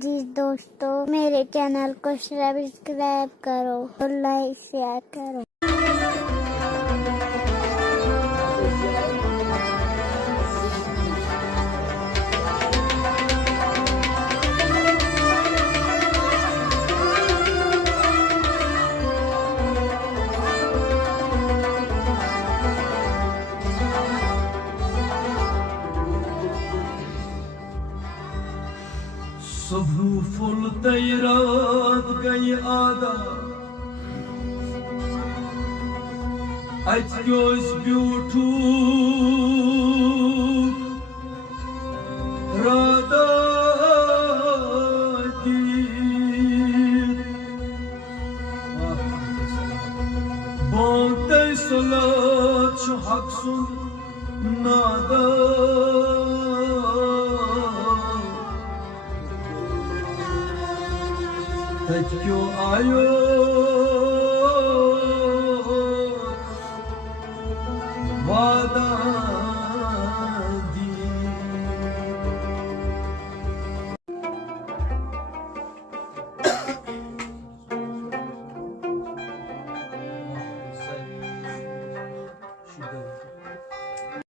अजीज दोस्तों, मेरे चैनल को सब्सक्राइब करो और लाइक शेयर करो। सुबह फुल रात गई आदा अच ब्यूठू राधा बोलते सलात हक सुन नादा क्यों आयो